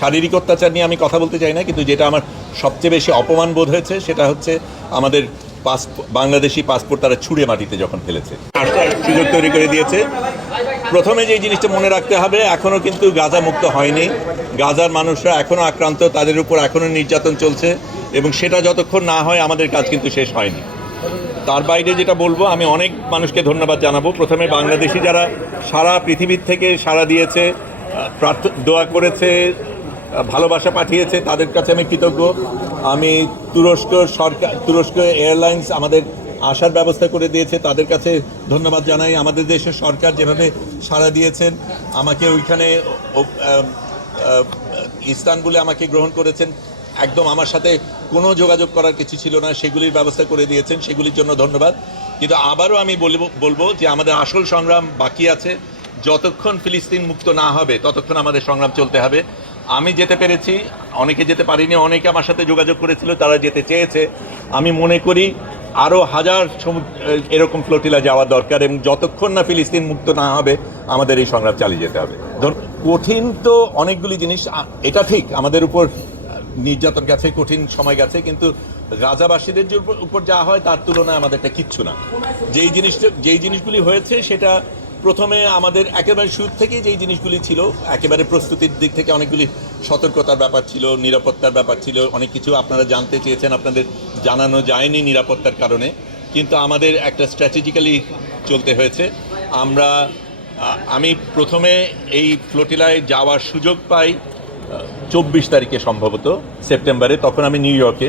শারীরিক অত্যাচার নিয়ে আমি কথা বলতে চাই না, কিন্তু যেটা আমার সবচেয়ে বেশি অপমান বোধ হয়েছে সেটা হচ্ছে আমাদের বাংলাদেশি পাসপোর্ট তারা ছুঁড়ে মাটিতে যখন ফেলেছে, আসার সুযোগ তৈরি করে দিয়েছে। প্রথমে যে জিনিসটা মনে রাখতে হবে, এখনও কিন্তু গাজা মুক্ত হয়নি। গাজার মানুষরা এখনও আক্রান্ত, তাদের উপর এখনও নির্যাতন চলছে, এবং সেটা যতক্ষণ না হয় আমাদের কাজ কিন্তু শেষ হয়নি। তার বাইরে যেটা বলবো, আমি অনেক মানুষকে ধন্যবাদ জানাবো। প্রথমে বাংলাদেশি যারা সারা পৃথিবীর থেকে সাড়া দিয়েছে, দোয়া করেছে, ভালোবাসা পাঠিয়েছে, তাদের কাছে আমি কৃতজ্ঞ। আমি তুরস্ক এয়ারলাইন্স আমাদের আসার ব্যবস্থা করে দিয়েছে, তাদের কাছে ধন্যবাদ জানাই। আমাদের দেশের সরকার যেভাবে সাড়া দিয়েছেন, আমাকে ওইখানে ইস্তানবুলে আমাকে গ্রহণ করেছেন, একদম আমার সাথে কোনো যোগাযোগ করার কিছু ছিল না, সেগুলির ব্যবস্থা করে দিয়েছেন, সেগুলির জন্য ধন্যবাদ। কিন্তু আবারও আমি বলবো যে আমাদের আসল সংগ্রাম বাকি আছে। যতক্ষণ ফিলিস্তিন মুক্ত না হবে ততক্ষণ আমাদের সংগ্রাম চলতে হবে। আমি যেতে পেরেছি, অনেকে যেতে পারিনি, অনেকে আমার সাথে যোগাযোগ করেছিল, তারা যেতে চেয়েছে। আমি মনে করি আরও হাজার এরকম ফ্লোটিলা যাওয়া দরকার, এবং যতক্ষণ না ফিলিস্তিন মুক্ত না হবে আমাদের এই সংগ্রাম চালিয়ে যেতে হবে। কঠিন তো অনেকগুলি জিনিস, এটা ঠিক, আমাদের উপর নির্যাতন গেছে, কঠিন সময় গেছে, কিন্তু গাজাবাসীদের উপর যা হয় তার তুলনায় আমাদেরটা কিচ্ছু না। যেই জিনিসগুলি হয়েছে সেটা প্রথমে আমাদের একেবারে শুরু থেকেই যেই জিনিসগুলি ছিল, একেবারে প্রস্তুতির দিক থেকে অনেকগুলি সতর্কতার ব্যাপার ছিল, নিরাপত্তার ব্যাপার ছিল, অনেক কিছু আপনারা জানতে চেয়েছেন, আপনাদের জানানো যায়নি নিরাপত্তার কারণে, কিন্তু আমাদের একটা স্ট্র্যাটেজিক্যালি চলতে হয়েছে। আমি প্রথমে এই ফ্লোটিলায় যাওয়ার সুযোগ পাই 24 তারিখে, সম্ভবত সেপ্টেম্বরে, তখন আমি নিউ ইয়র্কে।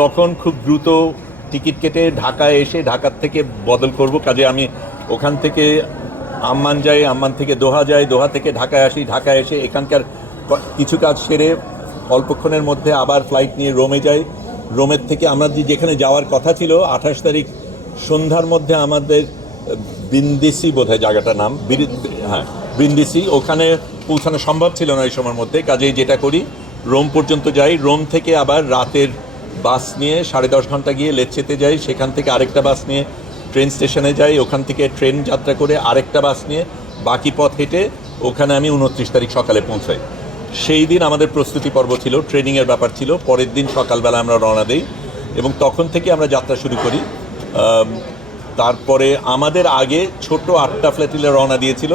তখন খুব দ্রুত টিকিট কেটে ঢাকায় এসে ঢাকার থেকে বদল করব, কাজে আমি ওখান থেকে আম্মান যাই, আম্মান থেকে দোহা যাই, দোহা থেকে ঢাকায় আসি, ঢাকায় এসে এখানকার কিছু কাজ সেরে অল্পক্ষণের মধ্যে আবার ফ্লাইট নিয়ে রোমে যাই। রোমের থেকে আমরা যেখানে যাওয়ার কথা ছিল 28 তারিখ সন্ধ্যার মধ্যে আমাদের ব্রিন্দিসি বোধহয় জায়গাটার নাম, হ্যাঁ ব্রিন্দিসি, ওখানে পৌঁছানো সম্ভব ছিল না এই সময়ের মধ্যে। কাজেই যেটা করি, রোম পর্যন্ত যাই, রোম থেকে আবার রাতের বাস নিয়ে 10.5 ঘন্টা গিয়ে লেচ্ছেতে যাই, সেখান থেকে আরেকটা বাস নিয়ে ট্রেন স্টেশনে যাই, ওখান থেকে ট্রেন যাত্রা করে আরেকটা বাস নিয়ে বাকি পথ হেঁটে ওখানে আমি 29 তারিখ সকালে পৌঁছাই। সেই দিন আমাদের প্রস্তুতি পর্ব ছিল, ট্রেনিংয়ের ব্যাপার ছিল। পরের দিন সকালবেলা আমরা রওনা দিই এবং তখন থেকে আমরা যাত্রা শুরু করি। তারপরে আমাদের আগে ছোট 8টা ফ্লোটিলা রওনা দিয়েছিল,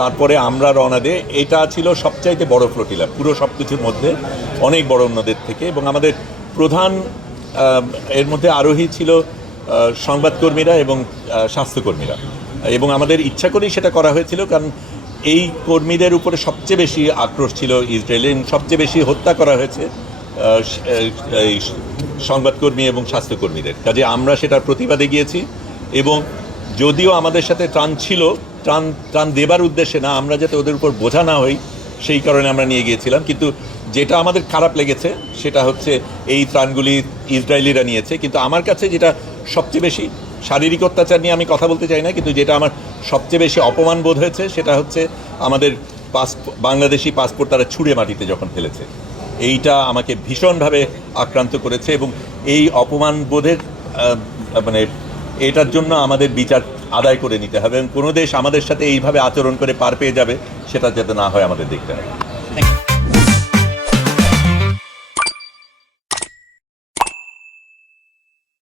তারপরে আমরা রওনা দিই। এটা ছিল সবচাইতে বড় ফ্লোটিলা পুরো সব কিছুর মধ্যে, অনেক বড় অন্যদের থেকে। এবং আমাদের প্রধান এর মধ্যে আরোহী ছিল সংবাদকর্মীরা এবং স্বাস্থ্যকর্মীরা, এবং আমাদের ইচ্ছা করেই সেটা করা হয়েছিল, কারণ এই কর্মীদের উপরে সবচেয়ে বেশি আক্রোশ ছিল ইসরায়েলের, সবচেয়ে বেশি হত্যা করা হয়েছে এই সংবাদকর্মী এবং স্বাস্থ্যকর্মীদের। কাজে আমরা সেটার প্রতিবাদে গিয়েছি, এবং যদিও আমাদের সাথে ত্রাণ ছিল, ত্রাণ দেবার উদ্দেশ্যে না, আমরা যাতে ওদের উপর বোঝা না হই সেই কারণে আমরা নিয়ে গিয়েছিলাম। কিন্তু যেটা আমাদের খারাপ লেগেছে সেটা হচ্ছে এই ত্রাণগুলি ইসরায়েলিরা নিয়েছে। কিন্তু আমার কাছে যেটা সবচেয়ে বেশি, শারীরিক অত্যাচার নিয়ে আমি কথা বলতে চাই না, কিন্তু যেটা আমার সবচেয়ে বেশি অপমান বোধ হয়েছে সেটা হচ্ছে আমাদের বাংলাদেশি পাসপোর্ট তারা ছুঁড়ে মাটিতে যখন ফেলেছে। এইটা আমাকে ভীষণভাবে আক্রান্ত করেছে, এবং এই অপমান বোধের মানে এটার জন্য আমাদের বিচার আদায় করে নিতে হবে, এবং কোনো দেশ আমাদের সাথে এইভাবে আচরণ করে পার পেয়ে যাবে সেটা যাতে না হয় আমাদের দেখতে হবে।